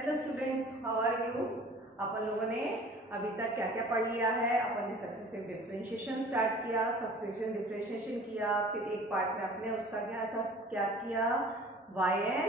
Hello students, how are you. अपन लोगों ने अभी तक क्या क्या पढ़ लिया है। अपन ने सक्सेसिव डिफरेंशिएशन स्टार्ट किया, सक्सेशन डिफरेंशिएशन किया, फिर एक पार्ट में अपने उसका क्या किया y N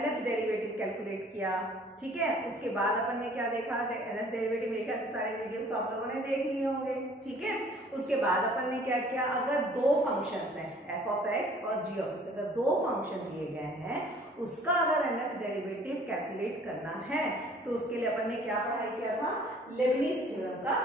nth derivative calculate किया। ठीक है, उसके बाद अपन ने क्या देखा, nth डेरिवेटिव मेरे ख्याल से सारे वीडियोस तो आप लोगों ने देख लिए होंगे। ठीक है, उसके बाद अपन ने क्या किया, अगर दो फंक्शंस हैं f ऑफ x और g ऑफ x, अगर दो फंक्शन दिए गए हैं उसका अगर nth डेरिवेटिव कैलकुलेट करना है तो उसके लिए अपन ने क्या पढ़ाई किया था, लेबनीज थ्योरम का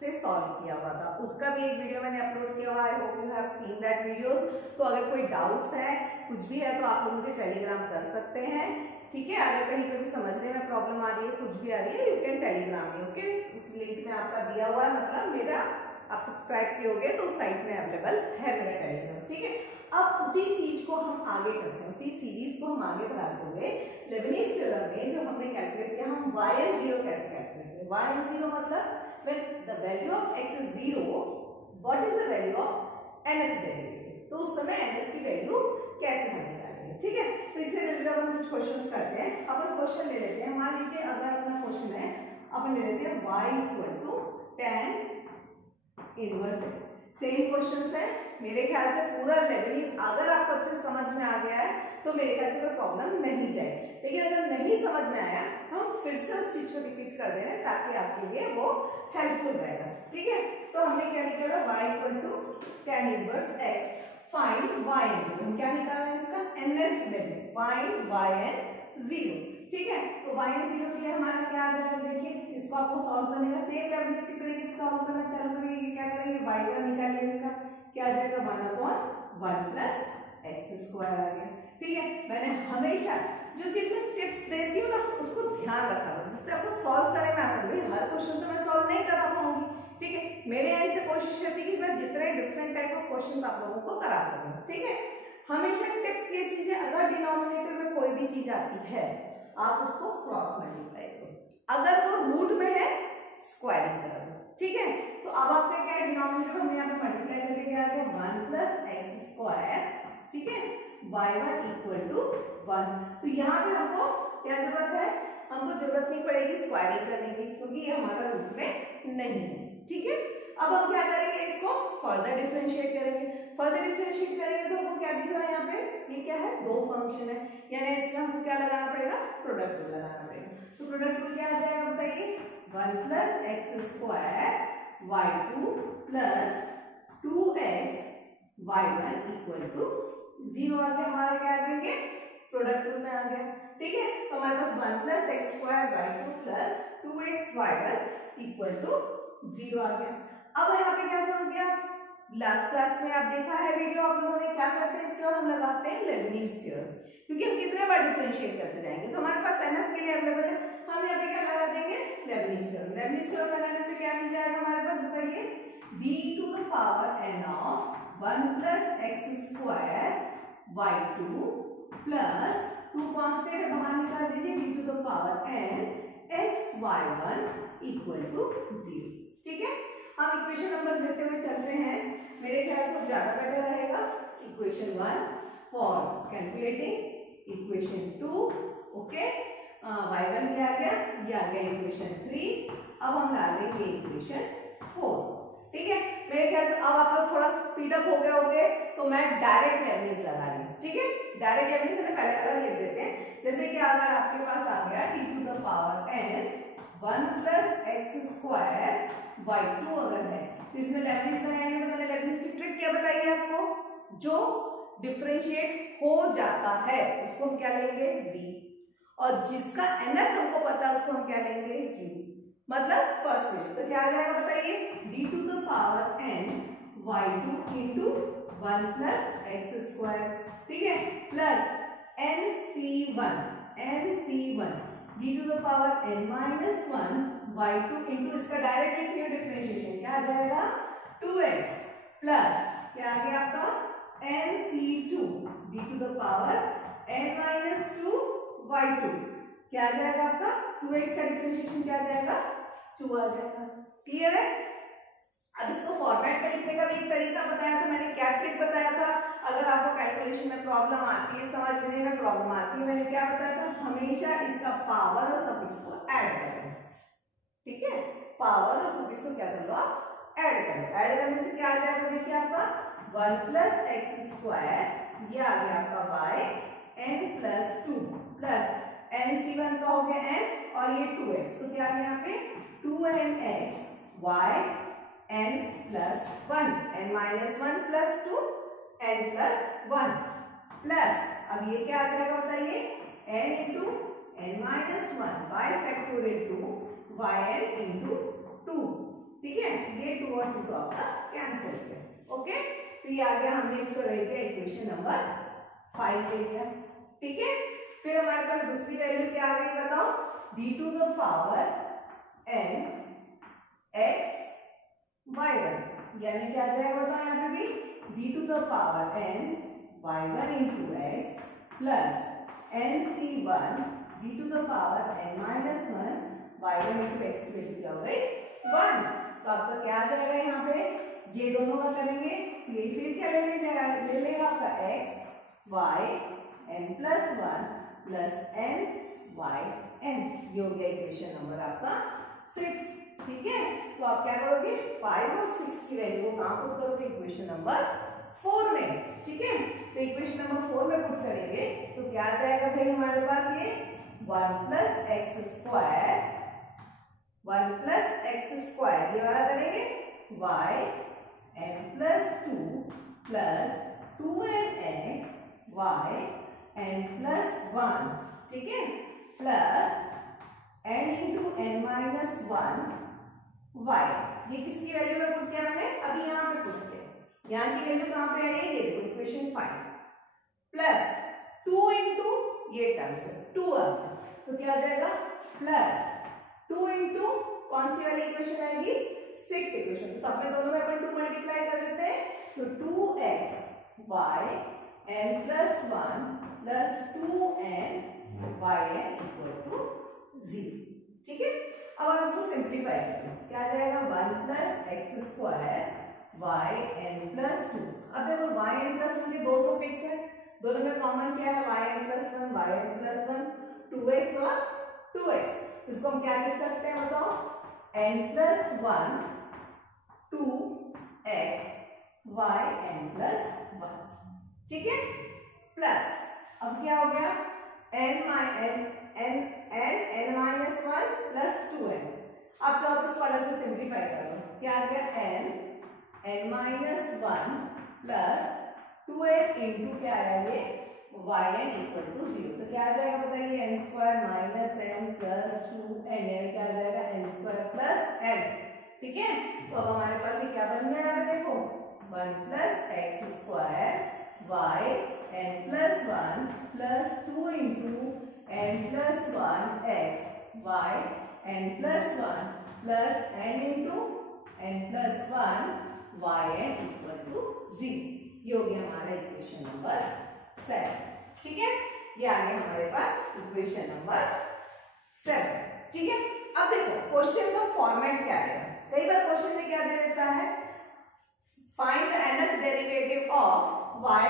से सॉल्व किया हुआ था। उसका भी एक वीडियो मैंने अपलोड किया हुआ, I hope you have seen that videos. तो अगर कोई डाउट्स है, कुछ भी है, तो आप लोग मुझे टेलीग्राम कर सकते हैं। ठीक है, अगर कहीं पे भी समझने में प्रॉब्लम आ रही है, कुछ भी आ रही है, you can Telegram me. Okay, उस लिंक में आपका दिया हुआ है, मतलब मेरा आप सब्सक्राइब किए होगे तो उस साइट में अवेलेबल है मेरा टेलीग्राम। ठीक है, अब उसी चीज को हम आगे करते हैं, उसी सीरीज को हम आगे बढ़ाते हुए लेबनीज थ्योरम में जो हमने कैलकुलेट किया, हम y0 कैसे कैलकुलेट करें। y0 मतलब when the value of x is 0, what is the value of nth derivative, तो उस समय nth की वैल्यू कैसे हमें निकालेंगे। ठीक है, तो इससे रिलेटेड अपन कुछ क्वेश्चंस करते हैं। अपन क्वेश्चन ले लेते हैं, मान लीजिए अगर अपना क्वेश्चन है, अपन ले लेते हैं y tan inverse x। Same questions है, मेरे ख्याल से पूरा लेबनीज अगर आपको अच्छे से समझ में आ गया है तो मेरे ख्याल से कोई प्रॉब्लम नहीं जाए, लेकिन अगर नहीं समझ में आया तो हम फिर से उस चीज को रिपीट कर दे रहे हैं ताकि आपके लिए वो हेल्पफुल रहेगा। ठीक है, तो हमने क्या निकाला, y tan inverse x, find yn0। हम क्या निकाल रहे हैं, इसका nth वैल्यू, फाइंड yn0। ठीक है, तो yn0 के लिए हमारा क्या आ जाएगा, देखिए इसको आपको सॉल्व करने का सेम लेबनीज की तरीके से सॉल्व करना चालू करेंगे। क्या करेंगे, y1 निकालिए, इसका क्या आ जाएगा, 1/1 प्लस x² आ गया। ठीक है, मैंने हमेशा जो चीज में स्टेप्स देती हूँ ना उसको ध्यान रखा करो, जिससे आपको सॉल्व करने में आसान हो। हर क्वेश्चन तो मैं सॉल्व नहीं करा पाऊंगी। ठीक है, मेरे एंड से कोशिश रहती है कि मैं जितने डिफरेंट टाइप ऑफ क्वेश्चंस आप लोगों को करा सकूं। ठीक है, हमेशा टिप्स ये चीज है, अगर डिनोमिनेटर में कोई भी चीज आती है आप उसको क्रॉस मल्टीप्लाई करो, अगर वो रूट में है स्क्वायरिंग कर दो। ठीक है, तो अब आपका क्या है, डिनोमिनेटर हमने यहाँ पे मल्टीप्लाई करके क्या आ गया, 1 प्लस x²। ठीक है, y1 = 1। तो यहाँ पे हमको क्या जरूरत है, हमको जरूरत नहीं पड़ेगी स्क्वायरिंग करने की, क्योंकि ये हमारा रूट में नहीं है। ठीक है, अब हम क्या करेंगे, इसको फर्दर डिफरेंशिएट करेंगे। फर्दर डिफरेंशिएट करेंगे तो हमको क्या दिख रहा है, यहाँ पे ये क्या है, दो फंक्शन है, यानी इसमें हमको क्या लगाना पड़ेगा, प्रोडक्ट रूल लगाना पड़ेगा। तो प्रोडक्ट रूल क्या आ जाएगा, बताइए, 1 plus x² y2 plus 2x y1 = 0 आ गया। हमारा क्या आ गया, प्रोडक्ट रूल में आ गया। ठीक है, तो हमारे पास 1 plus x² y2 plus 2x y1 = 0 आ गया। अब यहाँ पे क्या करोगे आप, लास्ट क्लास में आप देखा है वीडियो, आप लोगों ने क्या करते हैं, इसके बाद हम लगाते हैं लेबनीज थ्योरम, क्योंकि हम कितने बार डिफरेंशिएट करते जाएंगे तो हमारे पास nth के लिए अवेलेबल है। हम यहाँ पे क्या लगा देंगे, लेबनीज थ्योरम। लेबनीज थ्योरम लगाने से क्या मिल जाएगा हमारे पास, बताइए, b⁴n of 1 plus x² y2 plus 2 constant है, बाहर निकाल दीजिए, b⁴n x y1 = 0। ठीक है, हम इक्वेशन नंबर्स लेते हुए चलते हैं, मेरे ख्याल से ज्यादा बेटर रहेगा। Equation 1 for calculating, equation 2 okay, y1 क्या आ गया, ये आ गया इक्वेशन 3। अब हम डालेंगे इक्वेशन 4। ठीक है, मेरे ख्याल से अब आप लोग थोड़ा स्पीड अप हो गए होंगे, तो मैं डायरेक्ट लेबनीज लगा रही हूँ। ठीक है, डायरेक्ट लेबनीज मैंने पहले अलग लिख देते हैं, जैसे कि अगर आपके पास आ गया t⁴n 1 प्लस x² y2 अगर है तो इसमें लेबनीज लगाएंगे। तो मैंने लेबनीज की ट्रिक क्या बताई है आपको, जो डिफरेंशिएट हो जाता है उसको हम क्या लेंगे, v, और जिसका nth हमको पता है उसको हम क्या लेंगे, q, मतलब फर्स्ट में। तो क्या आ जाएगा, बताइए, d⁴n y2 × 1 प्लस x²। ठीक है, plus nc1 d⁴n -1 y2 into इसका डायरेक्ट लिख लियो डिफरेंशिएशन, क्या आ जाएगा, 2x प्लस क्या आ गया आपका, nc2 d⁴n -2 y2, क्या आ जाएगा आपका, 2x का डिफरेंशिएशन क्या आ जाएगा, 2 आ जाएगा। क्लियर है, अब इसको फॉर्मेट में लिखने का भी एक तरीका बताया था मैंने, क्या ट्रिक बताया था। अगर आपको कैलकुलेशन में प्रॉब्लम आती है, समझने में प्रॉब्लम आती है, मैंने क्या बताया था, हमेशा इसका पावर और सफिक्स को ऐड करो। ठीक है, पावर और सफिक्स को क्या कर लो आप, ऐड कर लो। ऐड करने से क्या आ जाएगा, देखिए आपका 1 प्लस एक्स स्क्वायर, ये आ गया आपका y n plus 2 plus nc1 का हो गया n और ये 2x, तो क्या आ गया यहाँ पे 2nx y n plus 1 n minus 1 plus 2 n plus 1 plus, अब ये क्या आ जाएगा बताइए, n into n minus 1 bye factorial 2 yn into 2। ठीक है, ये 2 और 2 तो आपका कैंसिल किया। ओके, तो ये आ गया, हमने इसको रह दिया इक्वेशन नंबर 5 ले लिया। ठीक है, फिर हमारे पास दूसरी वैल्यू क्या आ गई बताओ, d to the power n x y1, यानी क्या आ जाएगा बताओ यहाँ पे भी d to the power n y1 into x plus nc1 d to the power n minus 1 y1 into x की वैल्यू क्या हो गई 1। तो आपका क्या आ जाएगा यहाँ पे, ये दोनों का करेंगे, ये फिर क्या ले लेगा आपका x y n plus 1 plus n y n, ये हो गया इक्वेशन नंबर आपका 6। ठीक है, तो आप क्या करोगे, 5 और 6 की वैल्यू को कहां पुट करोगे, इक्वेशन नंबर 4 में। ठीक है, तो इक्वेशन नंबर 4 में पुट करेंगे तो क्या आ जाएगा भाई हमारे पास, ये 1 plus x square, 1 plus x square, ये वाला करेंगे y n plus 2 plus 2nx y n plus 1। ठीक है, plus n into n minus 1 y, ये किसकी वैल्यू में पुट किया मैंने, अभी यहाँ पे पुट किया, यहाँ की वैल्यू कहाँ पे आई है, ये देखो इक्वेशन 5 प्लस 2 इंटू ये टर्म्स 2 आ गया, तो क्या आ जाएगा प्लस 2 इंटू कौन सी वाली इक्वेशन आएगी, 6th इक्वेशन, तो सब में दोनों में अपन 2 मल्टीप्लाई कर देते हैं, तो 2x y n plus 1 plus 2n y n equal to 0। ठीक है, अब आप इसको सिंप्लीफाई करें, क्या आ जाएगा 1 plus x square y n plus 2। अब देखो y n प्लस 1 के दो सौ फिक्स है, दोनों में कॉमन क्या है, y n plus 1 y n plus 1 2x और 2x, इसको हम क्या लिख सकते हैं बताओ, n plus 1 2x y n plus 1। ठीक है, प्लस अब क्या हो गया n माइनस 1 प्लस 2n, आप चाहो तो इसको अलग से सिंप्लीफाई कर लो, क्या आ गया n minus 1 plus 2n into क्या आया ये yn इक्वल टू 0, तो क्या आ जाएगा बताइए, n square minus n plus 2n, क्या आ जाएगा n स्क्वायर प्लस n। ठीक है, तो अब हमारे पास ये क्या बन गया, यहाँ पे देखो 1 plus x square y n plus 1 plus 2 into n plus 1 x y n plus 1 plus n into n plus 1 y n equal to 0। ये हो गया हमारा इक्वेशन नंबर 7। ठीक है, ये आ गया हमारे पास इक्वेशन नंबर 7। ठीक है, अब देखो क्वेश्चन का फॉर्मेट क्या है, कई बार क्वेश्चन में क्या दे देता है, find the nth derivative of y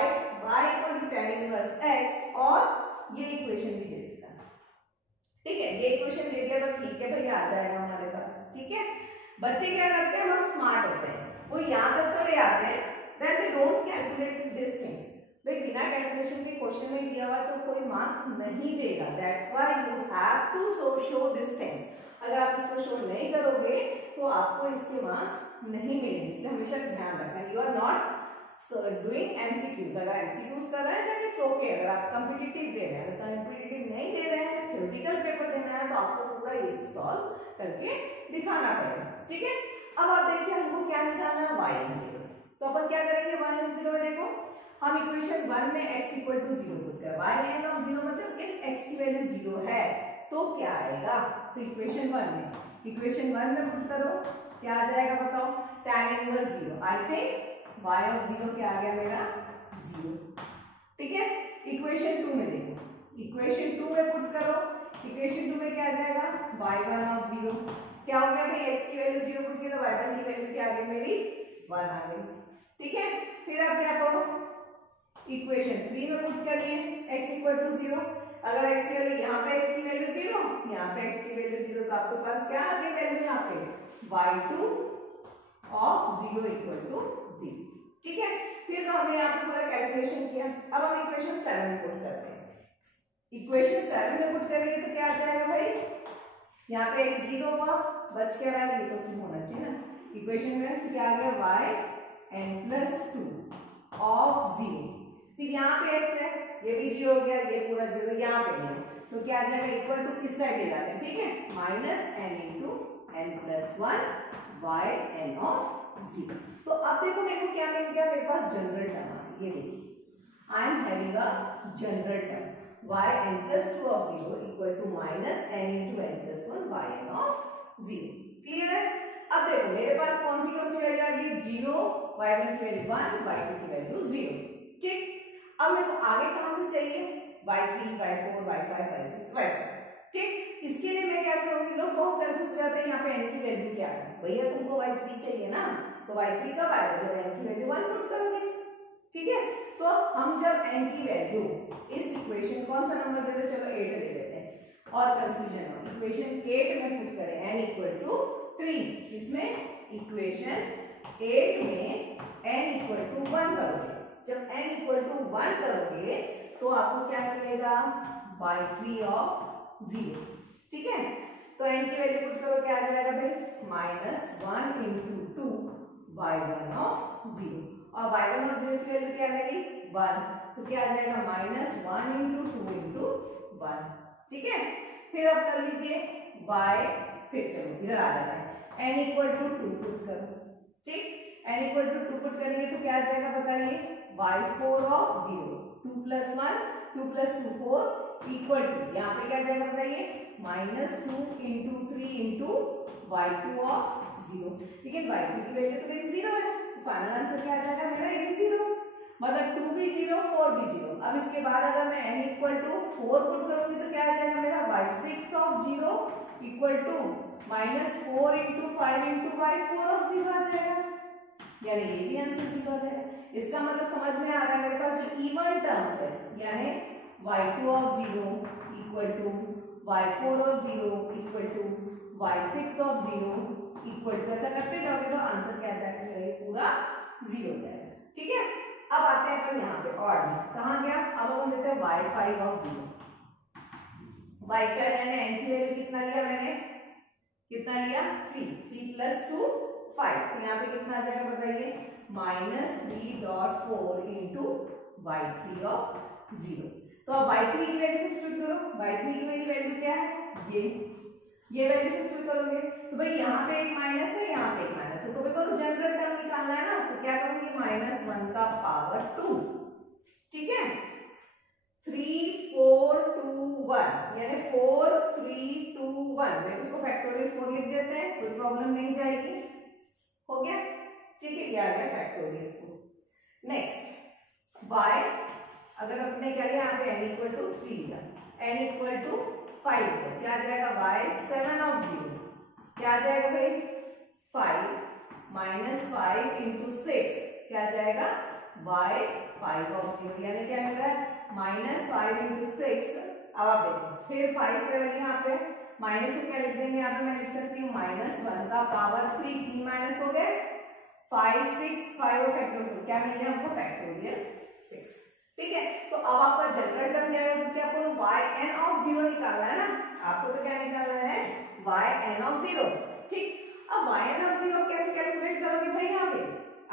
equal to tan inverse x, और ये इक्वेशन भी दे देता है। ठीक है, ये इक्वेशन दे दिया तो ठीक है भाई, आ जाएगा हमारे पास। ठीक है, बच्चे क्या करते हैं, वो स्मार्ट होते हैं, वो याद तक तो ले आते हैं, then they don't calculate this things. भाई बिना कैलकुलेशन के क्वेश्चन में दिया हुआ तो कोई मार्क्स नहीं देगा, that's why you have to show this things. अगर आप इसको शो नहीं करोगे तो आपको इसके मार्क्स नहीं मिलेंगे, इसलिए हमेशा ध्यान रखना, you are not doing MCQs. अगर एमसीक्यूज कर रहे हैं देन इट्स ओके, अगर आप कॉम्पिटिटिव दे रहे हैं, अगर कॉम्पिटिटिव नहीं दे रहे हैं, थ्योरेटिकल पेपर देना है, तो आपको पूरा ये सॉल्व करके दिखाना पड़ेगा। ठीक है, अब आप देखिए हमको क्या निकालना है, y n 0, तो अपन क्या करेंगे, y n 0 में देखो हम इक्वेशन 1 में x इक्वल टू 0 पुट कर, y n ऑफ 0 मतलब इफ x की वैल्यू 0 है तो क्या आएगा, तो इक्वेशन 1 में पुट करो, क्या आ जाएगा बताओ, tan inverse 0। I think y of 0 क्या आ गया मेरा 0। ठीक है, इक्वेशन 2 में देखो, इक्वेशन 2 में पुट करो, इक्वेशन 2 में क्या आ जाएगा y1 ऑफ 0, क्या हो गया भाई, x की वैल्यू 0 पुट की तो y1 की वैल्यू क्या आ गई मेरी 1 आ गई। ठीक है, फिर आप क्या करो, इक्वेशन 3 में पुट करिए x इक्वल टू 0। अगर x की वैल्यू यहाँ पे x की वैल्यू 0, यहाँ पे x की वैल्यू 0, तो आपके पास क्या आ गई वैल्यू यहाँ पे y2 ऑफ 0 इक्वल टू 0। ठीक है, फिर तो हमने यहाँ पे पूरा कैलकुलेशन किया। अब हम इक्वेशन 7 में पुट करते हैं। इक्वेशन 7 में पुट करेंगे तो क्या आ जाएगा भाई, यहाँ पे x 0 हुआ, बच के रहा, ये तो क्यों होना चाहिए ना। इक्वेशन में क्या आ गया yn+2 ऑफ 0, फिर यहाँ पे x है, ये भी 0 हो गया, ये पूरा 0 यहाँ पे है, तो क्या आ जाएगा इक्वल टू इस साइड ले जाते हैं। ठीक है, -n into n+1 yn of 0। तो अब देखो मेरे को क्या मिल गया, मेरे पास जनरल टर्म आ गई, ये देखिए I am having a general term yn+2 of 0 equal to -n into n+1 yn of 0। Clear है। अब देखो मेरे पास कौन सी वैल्यू आ गई, 0, y1 की वैल्यू 1, y2 की वैल्यू 0। ठीक, अब मेरे को आगे कहां से चाहिए, y3, y4, y5, y6, y7। ठीक, इसके लिए मैं क्या करूंगी, लोग बहुत कंफ्यूज हो जाते हैं, यहाँ पे n की वैल्यू क्या है, भैया तुमको y3 चाहिए ना, तो y3 कब आएगा, जब n की वैल्यू 1 पुट करोगे। ठीक है, तो हम जब n की वैल्यू, इस इक्वेशन कौन सा नंबर देते, चलो 8 दे देते हैं और कंफ्यूजन हो, इक्वेशन 8 में पुट करें n इक्वल टू 3, इसमें इक्वेशन 8 में n इक्वल टू 1 करोगे, जब n इक्वल टू 1 करोगे तो आपको क्या मिलेगा, y3 ऑफ 0। ठीक है, तो n की वैल्यू पुट करो, क्या आ जाएगा भाई, -1 इंटू 2 y1 ऑफ 0, और y1 ऑफ 0 की वैल्यू क्या है मेरी 1, तो क्या आ जाएगा -1 इंटू 2 इंटू 1। ठीक है, फिर अब कर लीजिए y, फिर चलो इधर आ जाता है, n इक्वल टू 2 पुट करो। ठीक, n इक्वल टू 2 पुट करेंगे तो क्या आ जाएगा बताइए, y4 ऑफ 0, 2 + 1, 2 + 2 4 इक्वल टू, यहाँ पे क्या आ जाएगा बताइए, -2 इंटू 3 इंटू y2 ऑफ 0। लेकिन y2 की वैल्यू तो मेरी 0 है, तो फाइनल आंसर क्या आ जाएगा मेरा, ये भी 0, मतलब 2 भी 0, 4 भी 0। अब इसके बाद अगर मैं n इक्वल टू 4 पुट करूंगी तो क्या आ जाएगा मेरा, y6 of 0 equal to -4 into 5 into y4 of 0 आ जाएगा, यानी ये भी आंसर 0 आ जाएगा। इसका मतलब समझ में आ रहा है, मेरे पास जो इवन टर्म्स है, यानी y2 of 0 equal to y4 of 0 equal to y6 of 0 equal to, ऐसा करते जाओगे तो आंसर क्या आ जाएगा, ये पूरा 0 हो जाएगा। ठीक है, अब आते हैं अपन यहाँ पे और में, कहाँ गया, अब अपन देते हैं y5 ऑफ 0। y5 मैंने n की वैल्यू कितना लिया, मैंने कितना लिया 3, 3 + 2 5, तो यहाँ पे कितना आ जाएगा बताइए, -3.4 इंटू y3 ऑफ 0। तो अब y3 की वैल्यू सब्स्टिट्यूट करो, y3 की मेरी वैल्यू क्या है, ये वैल्यू सब्स्टिट्यूट करोगे तो भाई यहाँ पे एक माइनस है, यहाँ पे एक माइनस है, तो मेरे को जनरल टर्म निकालना है ना, तो क्या करूंगी, -1 का पावर 2। ठीक है, 3 4 2 1, यानी 4 3 2 1, मैं इसको फैक्टोरियल 4 लिख देते हैं, कोई प्रॉब्लम नहीं जाएगी, हो गया। ठीक है, ये आ गया फैक्टोरियल 4। नेक्स्ट y, अगर अपने क्या लिया, यहाँ पे n इक्वल टू 3 लिया, n इक्वल टू 5 लिया, क्या आ जाएगा y7 ऑफ 0, क्या आ जाएगा भाई 5 -5 इंटू 6, क्या आ जाएगा y5 ऑफ 0, यानी क्या मिल रहा है -5 इंटू 6। अब आप देखो, फिर 5 का वैल्यू यहाँ पे माइनस को क्या लिख देंगे, यहाँ पे मैं लिख सकती हूँ -1 का पावर 3, 3 माइनस हो गए 5 6, 5 और फैक्टोरियल क्या मिल गया हमको, फैक्टोरियल 6। ठीक है, तो अब आपका जनरल टर्म क्या है, क्योंकि आपको yn ऑफ 0 निकालना है ना, आपको तो क्या निकालना है, yn ऑफ 0। ठीक, अब yn ऑफ 0 कैसे कैलकुलेट करोगे भाई, यहाँ पे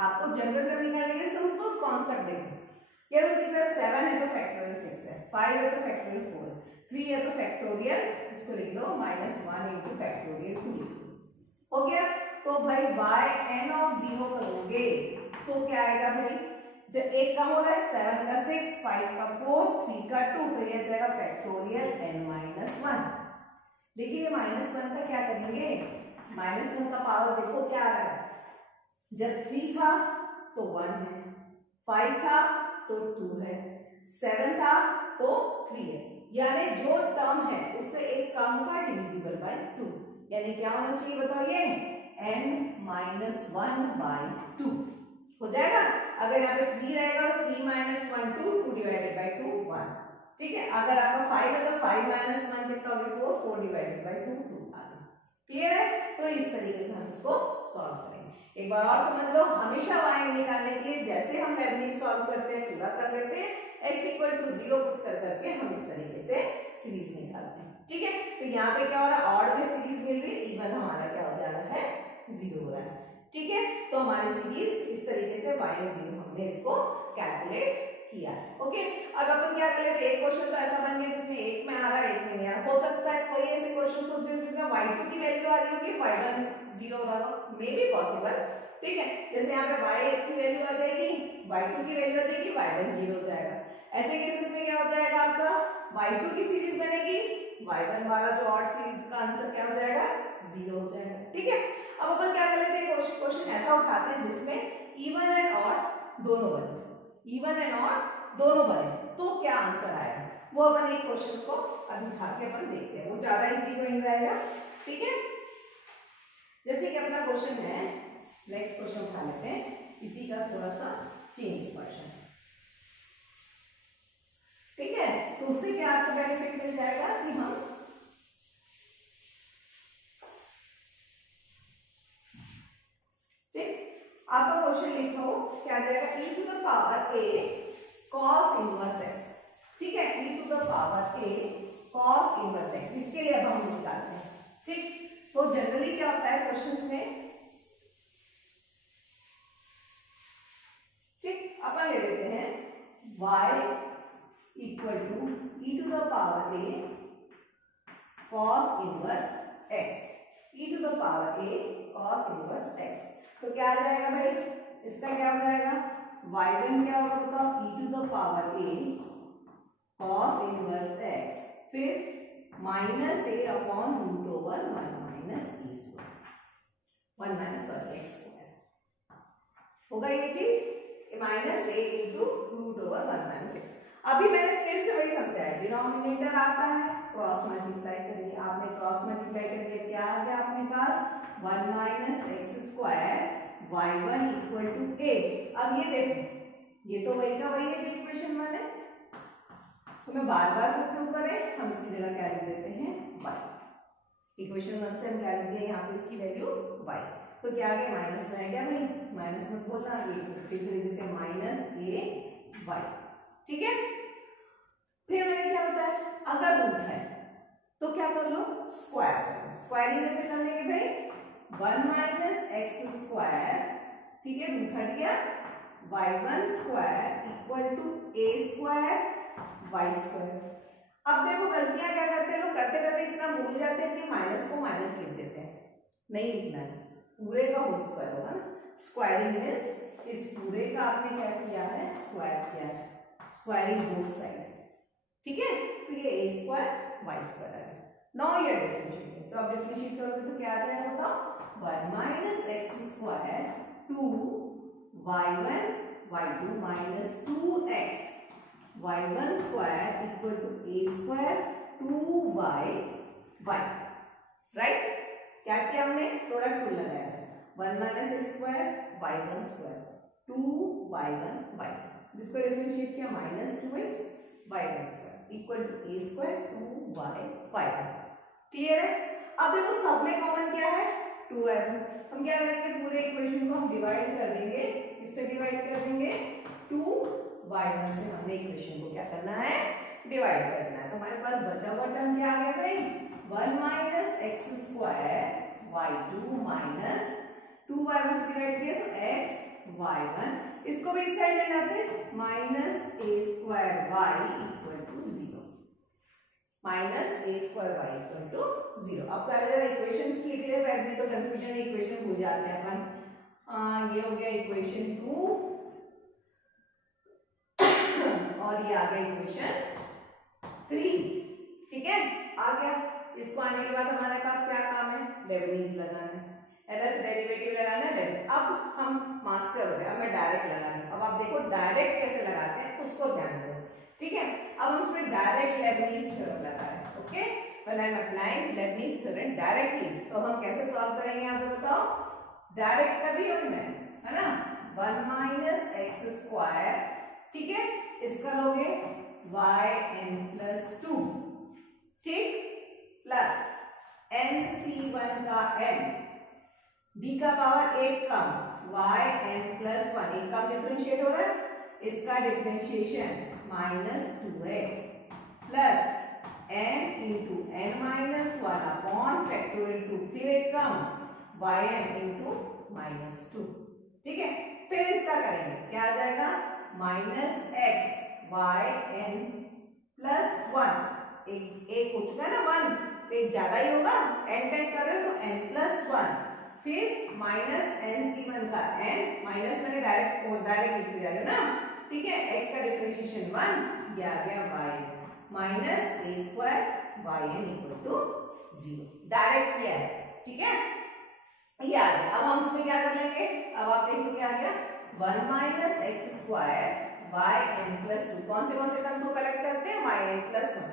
आपको जनरल टर्म निकालने के सिंपल कॉन्सेप्ट देखो, ये तो दिख रहा है 7 है तो फैक्टोरियल 6 है, 5 है तो फैक्टोरियल 4 है, 3 है तो फैक्टोरियल, इसको लिख लो -1 इंटू फैक्टोरियल 2 हो गया। तो भाई yn ऑफ 0 करोगे तो क्या आएगा भाई, जब एक कम हो रहा है, 7 का 6, 5 का 4, 3 का 2, तो ये जाएगा फैक्टोरियल n-1। लेकिन ये -1 का क्या करेंगे, -1 का पावर देखो क्या आ रहा है, जब 3 था तो 1 है, 5 था तो 2 है, 7 था तो 3 है, यानी जो टर्म है उससे एक कम का डिविजिबल बाय 2, यानी क्या होना चाहिए बताओ ये n-1/2 हो जाएगा। अगर यहाँ पे 3 रहेगा तो 3 - 1 2 2 डिवाइडेड बाई 2 1। ठीक है, अगर आपका 5 है तो 5 - 1 कितना होगा 4 4 डिवाइडेड बाई 2 2 आगे। क्लियर है? तो इस तरीके से हम इसको सॉल्व करेंगे। एक बार और समझ लो, हमेशा y निकालने के लिए जैसे हम लेबनीज सॉल्व करते हैं पूरा कर लेते हैं, x = 0 पुट कर करके हम इस तरीके से सीरीज निकालते हैं। ठीक है, तो यहाँ पे क्या हो रहा है, ऑड में सीरीज मिल रही है, इवन हमारा क्या हो जा रहा है 0 हो रहा है। ठीक है, तो हमारी सीरीज इस तरीके से y और 0 हमने इसको कैलकुलेट किया है। ओके, अब अपन क्या कर लेते हैं, एक क्वेश्चन तो ऐसा बन गया जिसमें एक में आ रहा है एक में नहीं आ रहा। हो सकता है कोई ऐसे क्वेश्चन सोचे जिसमें y2 की वैल्यू आ रही होगी y1 0 हो रहा हो, मे बी पॉसिबल। ठीक है, जैसे यहाँ पे y की वैल्यू आ जाएगी, y2 की वैल्यू आ जाएगी, y1 0 हो जाएगा। ऐसे केसेस में क्या हो जाएगा, आपका y2 की सीरीज बनेगी, y1 वाला जो ऑड सीरीज का आंसर क्या हो जाएगा 0 हो जाएगा। ठीक है, अब अपन क्या कर लेते हैं, क्वेश्चन ऐसा उठाते हैं जिसमें इवन एंड ऑड दोनों बने, इवन एंड ऑड दोनों बने, तो क्या आंसर आएगा वो अपन एक क्वेश्चन को अभी उठा के अपन देखते हैं, वो ज्यादा इजी गोइंग रहेगा। ठीक है, जैसे कि अपना क्वेश्चन है, नेक्स्ट क्वेश्चन उठा लेते हैं, इसी का थोड़ा सा चेंज वर्जन। ठीक है, तो उससे क्या आपको बेनिफिट मिल जाएगा कि हम आपका क्वेश्चन लिखा हो क्या आ जाएगा, e to the power a cos inverse x। ठीक है, e to the power a cos inverse x, इसके लिए अब हम निकालते हैं। ठीक, तो जनरली क्या होता है क्वेश्चंस में, ठीक, अपन ले लेते हैं y = e to the power a cos inverse x, e to the power a cos inverse x। तो क्या आ जाएगा भाई, इसका क्या हो जाएगा, y1 क्या होगा बताओ, e to the power a cos inverse x, फिर -a/√1 होगा ये चीज, -a/√1 अभी मैंने फिर से वही समझाया, डिनोमिनेटर आता है क्रॉस मल्टीप्लाई करिए, आपने क्रॉस मल्टीप्लाई करके क्या आ गया अपने पास 1 - x² y1 = a। अब ये देखो, ये तो वही का वही है जो इक्वेशन 1 है, तो मैं बार बार को क्यों करें, हम इसकी जगह क्या लिख देते हैं y। इक्वेशन 1 से हम क्या लिख दिए यहाँ पे इसकी वैल्यू y, तो क्या आ गया माइनस में है क्या भाई, माइनस मत बोलना, ये फिर से लिख देते हैं -a/y। ठीक है, फिर मैंने क्या बताया, अगर रूट है तो क्या कर लो, स्क्वायर कर लो। स्क्वायरिंग कैसे कर लेंगे भाई, 1 - x², ठीक है, रूट हट गया, y1² = a²y²। अब देखो गलतियां क्या करते हैं लोग, करते करते इतना भूल जाते हैं कि माइनस को माइनस लिख देते हैं, नहीं लिखना है, पूरे का होल स्क्वायर होगा ना। स्क्वायरिंग मींस इस पूरे का आपने क्या किया है, स्क्वायर किया है, स्क्वायरिंग बोथ साइड। ठीक है, तो ये a² y² आ गया। नाउ ये डिफरेंशिएट, तो अब डिफरेंशिएट करोगे तो क्या आ जाएगा बताओ, 1 - x² 2 y1 y2 - 2x y1² = a² 2y y। Right, क्या किया हमने, प्रोडक्ट रूल लगाया, 1 - x² y1² 2y1 y, जिसको डिफरेंशिएट किया -2x y1² = a² 2y y। Clear है? अब देखो सब में कॉमन क्या है, 2 है, हम क्या करेंगे, पूरे इक्वेशन को हम डिवाइड कर देंगे, इससे डिवाइड कर देंगे 2y1 से, हमने इक्वेशन को क्या करना है, डिवाइड करना है। तो हमारे पास बचा हुआ टर्म क्या आ गया भाई, 1 - x² y2 - 2y1 से डिवाइड किया तो x y1, इसको भी इस साइड ले जाते हैं, -a² y = 0, -a² y = 0। अब पहले इक्वेशंस लिख ले, वैसे तो कंफ्यूजन इक्वेशन भूल जाते हैं अपन। ये हो गया इक्वेशन 2 और ये आ गया इक्वेशन 3। ठीक है, आ गया। इसको आने के बाद हमारे पास क्या काम है, लेबनीज लगाना है, डेरिवेटिव लगाना है। अब हम मास्टर हो गए, अब मैं डायरेक्ट लगा रही हूँ। अब आप देखो डायरेक्ट कैसे लगाते हैं उसको ध्यान दो। ठीक है, अब हम इसमें डायरेक्ट लेबनीज थ्योरम लगा रहे हैं। Okay, when I am applying Lebanese theorem directly. तो हम कैसे सॉल्व करेंगे यहाँ पे बताओ? डायरेक्ट कर दी हूँ मैं, है ना, 1 माइनस एक्स स्क्वायर, ठीक है, इसका लोगे yn+2, ठीक, प्लस nc1 का n, d का पावर 1 कम, yn+1, एक कम डिफरेंशिएट हो रहा है, इसका differentiation -2x plus n into n-1 upon factorial 2, फिर एक कम yn इंटू -2, ठीक है। फिर इसका करेंगे, क्या आ जाएगा, -x yn+1, एक हो चुका है ना 1, तो एक ज्यादा ही होगा, n कर रहे हो तो n+1, फिर -nc1 का n, माइनस मैंने डायरेक्ट लिख दिया है ना, ठीक है, x का डिफरेंशिएशन 1, ये आ गया y -a² yn=0, डायरेक्ट किया है, ठीक है, ये आ गया। अब हम इसमें क्या कर लेंगे, अब आप देखो क्या आ गया, 1 माइनस एक्स स्क्वायर yn+2, कौन से टर्म्स को कलेक्ट करते हैं, yn+1,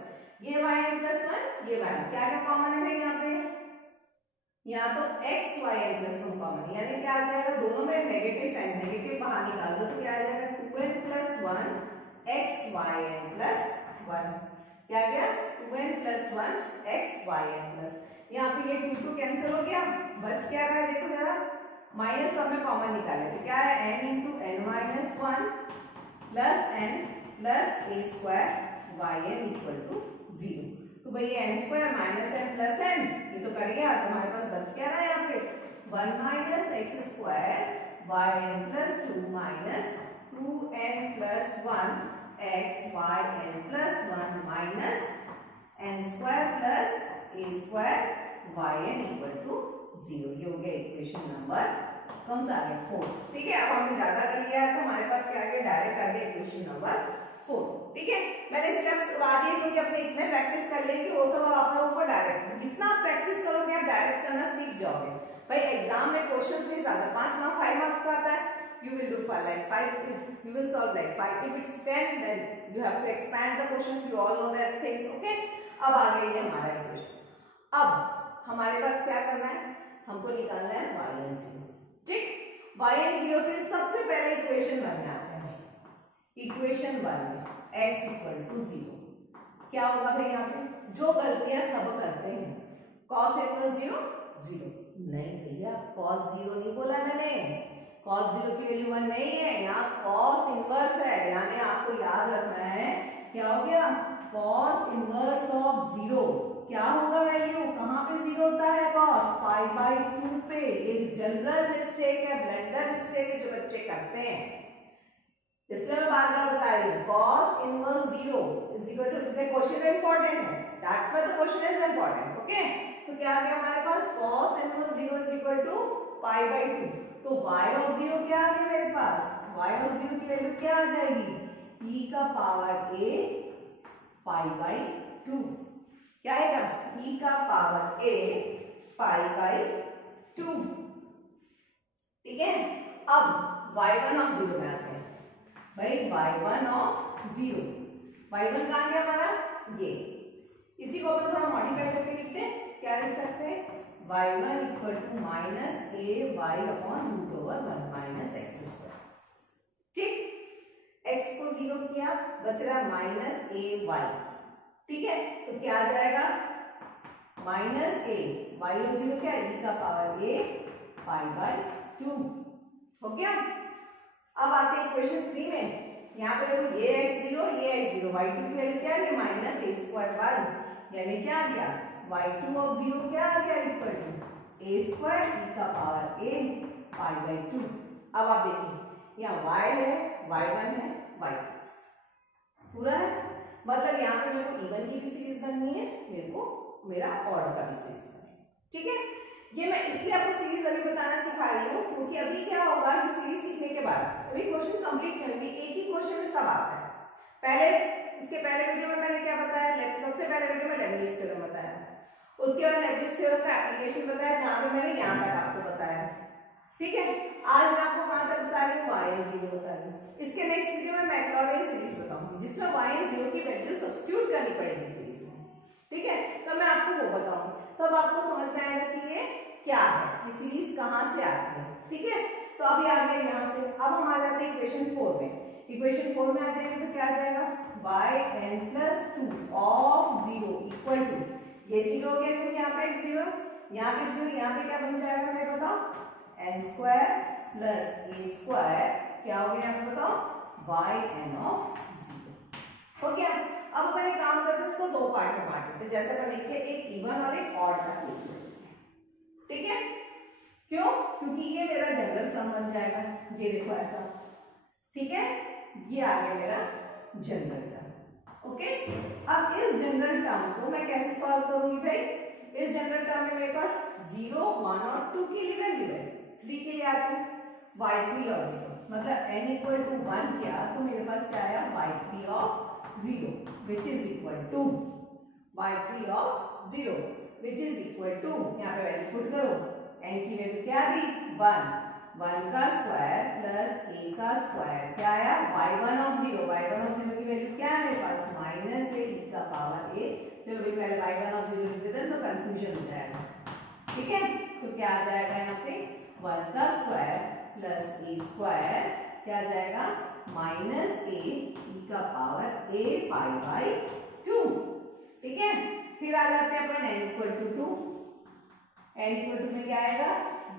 ये yn+1, ये y, क्या क्या कॉमन है भाई यहाँ पे, यहाँ तो x yn+1 कॉमन है, यानी क्या आ जाएगा, दोनों में नेगेटिव साइन, नेगेटिव बाहर निकाल दो तो क्या आ जाएगा, 2n+1 xyn+1, क्या गया, 2n+1 xyn+, यहाँ पे ये 2 2 कैंसिल हो गया, बच क्या रहा है, देखो जरा, माइनस सब में कॉमन निकाले तो क्या है, n into n-1 plus n plus a² yn=0, तो भाई ये n² minus n plus n, ये तो कट गया, तो हमारे पास बच क्या रहा है यहाँ पे, 1 minus x square yn+2 minus 2n+1 xyn+1 minus n² plus a² yn=0, ये हो गया इक्वेशन नंबर कौन सा आ गया, 4, ठीक है। अब हमने ज्यादा कर लिया है तो हमारे पास क्या आ गया, डायरेक्ट आ गया इक्वेशन नंबर 4, ठीक है। मैंने स्टेप्स उड़ा दिए क्योंकि अपने इतने प्रैक्टिस कर लिए कि वो सब आप लोगों को डायरेक्ट, जितना आप प्रैक्टिस करोगे आप डायरेक्ट करना सीख जाओगे। भाई एग्जाम में क्वेश्चंस नहीं ज्यादा, 5 मार्क्स 5 मार्क्स का आता है, you will do 5, you will solve like 5, if it's 10 then you have to expand the questions, you all know that things, okay। अब आ गई है हमारा इक्वेशन, अब हमारे पास क्या करना है, हमको निकालना है yn0, ठीक, yn0 के सबसे पहले इक्वेशन 1 में आते हैं, इक्वेशन 1 में x=0, क्या होगा भाई यहाँ पे, जो गलतियां सब करते हैं, cos =0, 0 नहीं भैया, cos 0 नहीं बोला मैंने, cos 0 की वैल्यू 1 नहीं है, यहाँ cos इनवर्स है, यानी आपको याद रखना है, क्या हो गया, cos इनवर्स ऑफ 0, क्या होगा वैल्यू, कहाँ पे 0 होता है, cos π/2 पे, एक जनरल मिस्टेक है, ब्लेंडर मिस्टेक है जो बच्चे करते हैं, इसलिए मैं बार बार बता रही हूँ, cos इनवर्स 0 इसलिए क्वेश्चन इंपॉर्टेंट है, that's why the question is important, okay. तो क्या आ गया हमारे पास, cos इनवर्स 0 π/2, तो y ऑफ 0 क्या आ गया मेरे पास, y ऑफ 0 की वैल्यू क्या आ जाएगी, e का पावर a π/2, क्या आएगा, e का पावर a π/2, ठीक है। अब y1 ऑफ 0 में आते हैं भाई, y1 ऑफ 0, y1 कहाँ गया हमारा, ये, इसी को अपन थोड़ा मॉडिफाई करके लिखते हैं, क्या लिख सकते हैं, y1 = -ay/√1 - x², ठीक, x को 0 किया, बच रहा -ay, ठीक है, तो क्या आ जाएगा, -a, y ऑफ 0 क्या है, e का पावर a π/2, हो गया। अब आते हैं इक्वेशन 3 में, यहाँ पे देखो ये x0, ये x0, y2 की वैल्यू क्या है, -a²y, यानी क्या आ गया, y2 ऑफ 0 क्या आ गया, इक्वल टू a² e का पावर a π/2। अब आप देखिए यहाँ y है, y1 है, y2 पूरा है, मतलब यहाँ पे मेरे को इवन की भी सीरीज बननी है, मेरे को मेरा ऑर्डर का भी सीरीज बननी है, ठीक है। ये मैं इसलिए आपको सीरीज अभी बताना सिखा रही हूँ क्योंकि अभी क्या होगा कि सीरीज सीखने के बाद अभी क्वेश्चन कंप्लीट नहीं होंगे, एक ही क्वेश्चन में सब आता है। पहले इसके पहले वीडियो में मैंने क्या बताया, सबसे पहले वीडियो में लेबनीज थ्योरम बताया, उसके बाद लेबनीज थ्योरम का एप्लीकेशन बताया, जहाँ पे मैंने यहाँ तक आपको बताया, ठीक है। आज मैं आपको कहाँ तक बता रही हूँ, yn0 बता रही हूँ। इसके नेक्स्ट वीडियो में मैक्लॉरिन सीरीज बताऊंगी जिसमें yn0 की वैल्यू सब्स्टिट्यूट करनी पड़ेगी सीरीज में, ठीक है, तो मैं आपको वो बताऊंगी, तो अब आपको समझ में आएगा कि ये क्या है, ये सीरीज कहां से आती है। ठीक है, तो अभी आ गया यहाँ से, अब हम आ जाते हैं इक्वेशन 4 में। इक्वेशन 4 में आ जाएंगे तो क्या आ जाएगा, yn+2 ऑफ 0 इक्वल टू, ये 0 हो गया क्योंकि यहाँ पे एक 0, यहाँ पे 0, यहाँ पे क्या बन जाएगा मैं बताओ, n² + a² क्या हो गया यहाँ पे बताओ, yn ऑफ 0 हो गया। अब अपन एक काम करते हैं, उसको दो पार्ट में बांट देते हैं, जैसे अपन लिख के एक इवन और एक ऑड का केस लेते हैं। ठीक है, क्यों, क्योंकि ये मेरा जनरल सम बन जाएगा, ये देखो ऐसा। ठीक है, ये आ गया मेरा जनरल टर्म। ओके, अब इस जनरल टर्म को मैं कैसे सॉल्व करूंगी भाई, इस जनरल टर्म में मेरे पास 0, 1 और 2 की वैल्यू है, 3 के लिए आती है y3 और 0, मतलब n = 1 किया तो मेरे पास क्या आया, y3 of 0 which is equal to y3 of 0 which is equal to, यहाँ पे वैल्यू पुट करो, n की वैल्यू क्या आ गई 1, 1 का स्क्वायर प्लस a का स्क्वायर क्या आया y1 of 0, y1 of 0 की वैल्यू क्या है मेरे पास -a e का पावर a। चलो भाई पहले y1 of 0 लिख देते हैं तो कंफ्यूजन हो जाएगा। ठीक है, तो क्या आ जाएगा यहाँ पे 1 का स्क्वायर प्लस a स्क्वायर क्या आ जाएगा -a e का पावर a π/2। ठीक है, फिर आ जाते हैं अपन n = 2, n = में क्या आएगा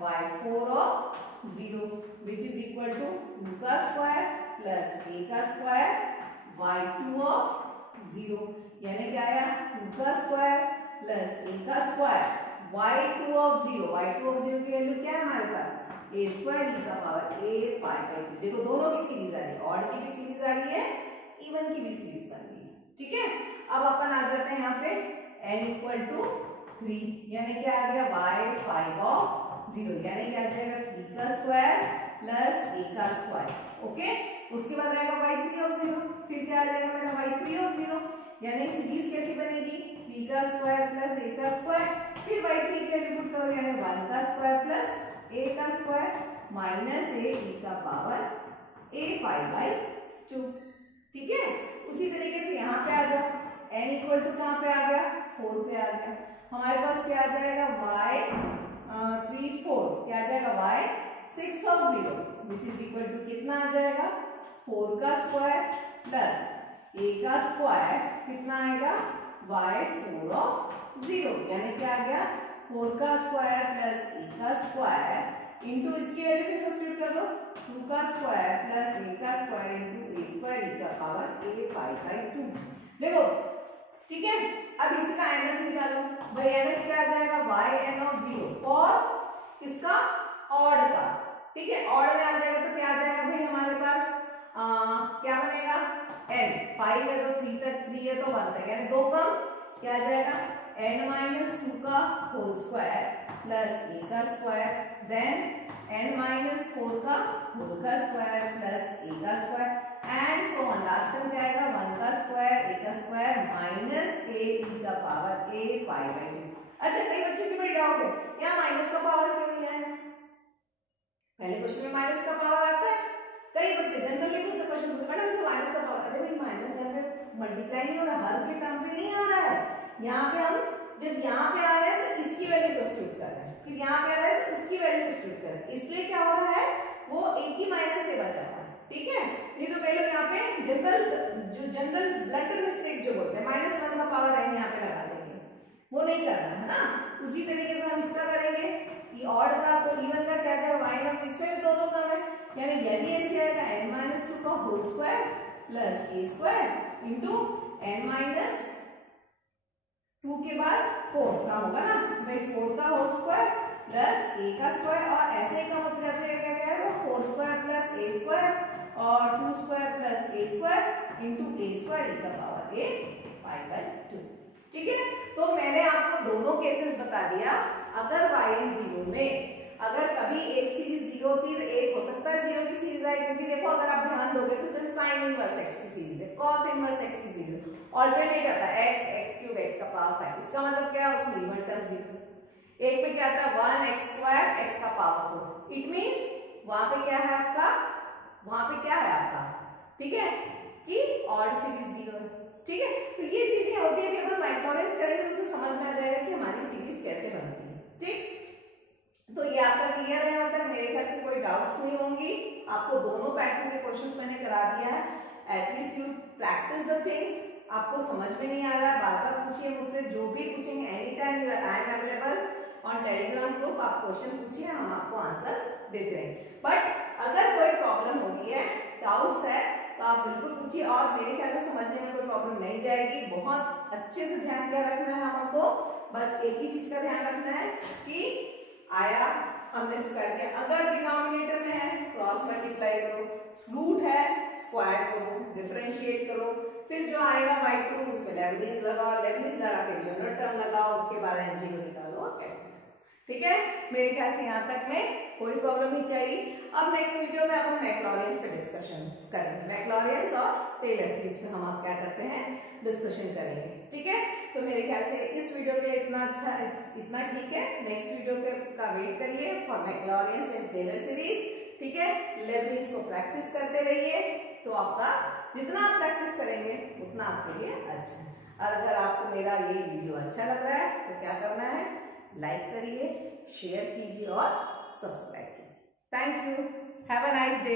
y4 of 0 which is equal to 2 का स्क्वायर प्लस a का स्क्वायर y2 of 0, यानी क्या आया 2 का स्क्वायर प्लस a का square y2 of 0, y2 of 0 की वैल्यू क्या है हमारे पास a² e का पावर a π/2। देखो दोनों की सीरीज आ रही है, ऑड की भी सीरीज आ रही है, इवन की भी सीरीज बन रही है। ठीक है, अब अपन आ जाते हैं यहाँ पे n = 3, यानी क्या आ गया y5 of 0, यानी क्या आ जाएगा 3 का स्क्वायर प्लस a का स्क्वायर। ओके, उसके बाद आएगा y3 of 0, फिर क्या आ जाएगा मेरा y3 of 0, यानी सीरीज कैसी बनेगी 3 का स्क्वायर प्लस a का स्क्वायर, फिर y3 की वैल्यू पुट करो, यानी 1 का स्क्वायर प्लस a का स्क्वायर -a e का पावर a π/2। ठीक है, उसी तरीके से यहाँ पे आ जाओ, n = कहाँ पे आ गया 4 पे आ गया, हमारे पास क्या आ जाएगा y3 4 क्या आ जाएगा y6 of 0 which is equal to कितना आ जाएगा 4 का स्क्वायर प्लस a का स्क्वायर कितना आएगा y4 of 0, यानी क्या आ गया 4 का स्क्वायर प्लस a का स्क्वायर इंटू इसकी वैल्यू फिर सब्स्टिट्यूट कर दो, 2 का स्क्वायर प्लस a का स्क्वायर इंटू a² e का पावर a π/2। देखो ठीक है, अब इसका nth निकालो भाई, nth क्या आ जाएगा yn of 0 फॉर किसका ऑड का। ठीक है, ऑड में आ जाएगा तो क्या आ जाएगा भाई हमारे पास क्या बनेगा n, 5 है तो 3 तक, 3 है तो 1 तक, यानी 2 कम क्या आ जाएगा n-2 का होल स्क्वायर प्लस a का स्क्वायर देन n-4 का होल का स्क्वायर प्लस a का square and so on, last में क्या आएगा 1 का स्क्वायर a का स्क्वायर -a e का पावर a π/2। अच्छा, कई बच्चों की बड़ी डाउट है यहाँ माइनस का पावर क्यों नहीं आया, पहले क्वेश्चन में माइनस का पावर आता है, कई बच्चे जनरली मुझसे क्वेश्चन पूछते मैडम इसमें माइनस का पावर, अरे भाई माइनस यहाँ पे मल्टीप्लाई नहीं हो रहा, हर के टर्म पे नहीं आ रहा है, यहाँ पे हम जब यहाँ पे आ रहे हैं तो इसकी वैल्यू सब्स्टिट्यूट कर रहे हैं, फिर यहाँ पे आ रहा है तो उसकी वैल्यू सब्स्टिट्यूट कर रहे हैं, इसलिए क्या हो रहा है वो एक ही माइनस से बचा हुआ है। ठीक है, नहीं तो कई लोग यहाँ पे जनरल ब्लंडर मिस्टेक्स जो होते हैं -1 का पावर n यहाँ पे लगा देंगे, वो नहीं करना है ना। उसी तरीके से हम इसका करेंगे कि ऑड का तो इवन का क्या है y और इसमें भी दो कम है, यानी ये भी ऐसे आएगा n-2 का whole square plus a² into n-2 के बाद 4 का होगा ना भाई, 4 का होल स्क्वायर प्लस a का स्क्वायर, और ऐसे ही कम होते जाते हैं क्या क्या है 4² प्लस a² और 2² plus a² into a² e का पावर a π/2। ठीक है, तो मैंने आपको दोनों केसेस बता दिया, अगर yn 0 में अगर कभी एक सीरीज 0 होती है तो एक हो सकता है 0 की सीरीज आए, क्योंकि देखो अगर आप ध्यान दोगे तो उसमें sin इनवर्स x की सीरीज है, cos इनवर्स x की सीरीज है, ऑल्टरनेट आता है x³ x का पावर 5, इसका मतलब क्या है उसमें इवन टर्म 0, एक पे क्या आता है 1x² x का पावर 4, इट मींस वहां पे क्या है आपका, ठीक है कि ऑड सीरीज 0 है। ठीक है, तो ये चीजें होती है कि अपन मैक्लॉरेंस करेंगे उसमें समझ में आ जाएगा कि हमारी सीरीज कैसे बनती है। ठीक, तो ये आपका क्लियर है यहाँ तक, मेरे ख्याल से कोई डाउट्स नहीं होंगी। आपको दोनों पैटर्न के क्वेश्चंस मैंने करा दिया है, at least you practice the things. आपको समझ में नहीं आ रहा बार बार पूछिए मुझसे, जो भी पूछेंगे any time I am available on Telegram group, आप क्वेश्चन पूछिए, हम आपको आंसर्स देते रहेंगे। बट अगर कोई प्रॉब्लम हो रही है, डाउट्स है, तो आप बिल्कुल पूछिए, और मेरे ख्याल से समझने में कोई प्रॉब्लम नहीं जाएगी। बहुत अच्छे से ध्यान क्या रखना है हमको, बस एक ही चीज का ध्यान रखना है कि आया हमने स्क्वायर किया, अगर डिनोमिनेटर में है क्रॉस मल्टीप्लाई करो, रूट है स्क्वायर करो, डिफरेंशिएट करो, फिर जो आएगा y2 उसमें लेबनीज लगाओ, लेबनीज लगा के जनरल टर्म लगाओ, उसके बाद एनजी को निकालो। ठीक है, मेरे ख्याल से यहाँ तक में कोई प्रॉब्लम नहीं चाहिए। अब नेक्स्ट वीडियो में अपन मैक्लॉरियंस पे डिस्कशन करेंगे, मैक्लॉरियंस और टेलर सीरीज में हम आप क्या करते हैं डिस्कशन करेंगे। ठीक है, तो मेरे ख्याल से इस वीडियो के इतना अच्छा, इतना ठीक है। नेक्स्ट वीडियो के का वेट करिए फॉर मैक्लॉरियंस एंड टेलर सीरीज। ठीक है, लेबनीज को प्रैक्टिस करते रहिए, तो आपका जितना आप प्रैक्टिस करेंगे उतना आपके लिए अच्छा है। और अगर आपको मेरा ये वीडियो अच्छा लग रहा है तो क्या करना है, लाइक करिए, शेयर कीजिए और सब्सक्राइब कीजिए। Thank you, have a nice day.